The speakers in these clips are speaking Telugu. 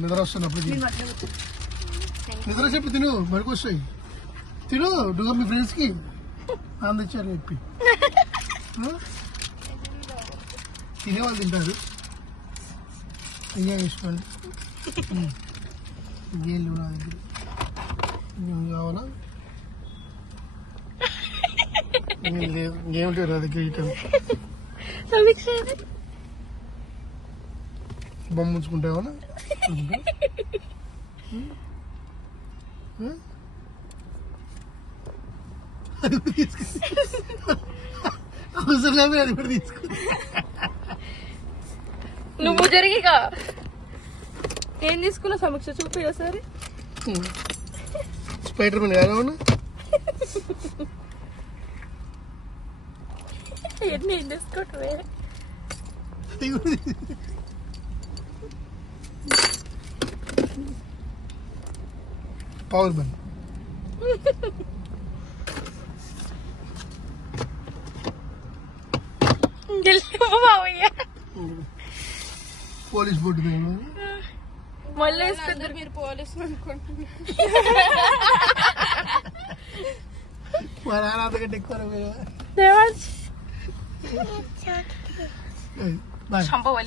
నిద్ర వస్తున్నప్పుడు నిద్ర చెప్పి తిను బడికి వస్తాయి తిను నువ్వు మీ ఫ్రెండ్స్ కి అందించారు చెప్పి తినేవాళ్ళు తింటారు ఎంజాయ్ చేసుకోండి ఇంకేం లేవు నా దగ్గర ఇంకేం కావాలా ఇంకేం లేదు ఇంకేమిటి నా దగ్గర ఇటం బొమ్మ ఉంచుకుంటావా అవసరం లేదు అది కూడా తీసుకో నువ్వు జరిగిగా ఏం తీసుకున్నా సమీక్ష చూపి ఒకసారి స్పైడర్ మ్యాన్ కాదా ఎన్ని ఏం తీసుకోవటమే పవర్ మ్యాన్ పోలీస్ బోర్డు మళ్ళీ మీరు పోలీసు అనుకుంటున్నారు అంతకంటే ఎక్కువ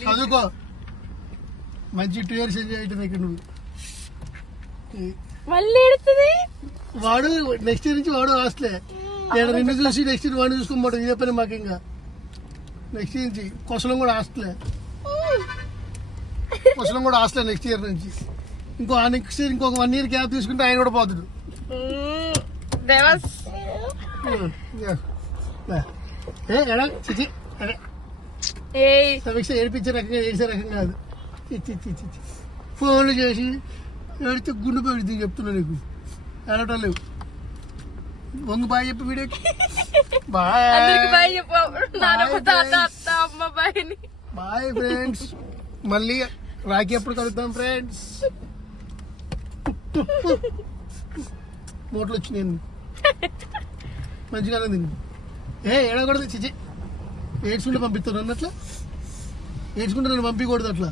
చదువుకో మంచి 2 years ఎంజాయ్ అవుతుంది ఇక్కడ నువ్వు మళ్ళీ ఎడుతుంది వాడు నెక్స్ట్ ఇయర్ నుంచి వాడు హాస్టలే నేను నిన్ను చూసి నెక్స్ట్ ఇయర్ వాడిని చూసుకోమంటాడు ఇదే పని మాకు ఇంకా నెక్స్ట్ ఇయర్ నుంచి కొసలం కూడా హాస్టలే నెక్స్ట్ ఇయర్ నుంచి నెక్స్ట్ ఇయర్ ఇంకొక 1 year గ్యాప్ తీసుకుంటే ఆయన కూడా పోతాడు సమీక్ష ఏడిపించే రకంగా ఏడిసే రకం కాదు ఫోన్లు చేసి ఏడితే గుండె పడి చెప్తున్నా నీకు ఏడటం లేవు వంగు బాయ్ చెప్పి వీడియోకి బాయ్ ఫ్రెండ్స్ మళ్ళీ రాఖీ ఎప్పుడు కలుద్దాం ఫ్రెండ్స్ మోట్లు వచ్చినాయి మంచిగానే తిని ఏడకూడదు చిచి ఏడ్చుకుంటే పంపిస్తాను అన్నట్లా ఏడ్చుకుంటే నన్ను పంపించకూడదు అట్లా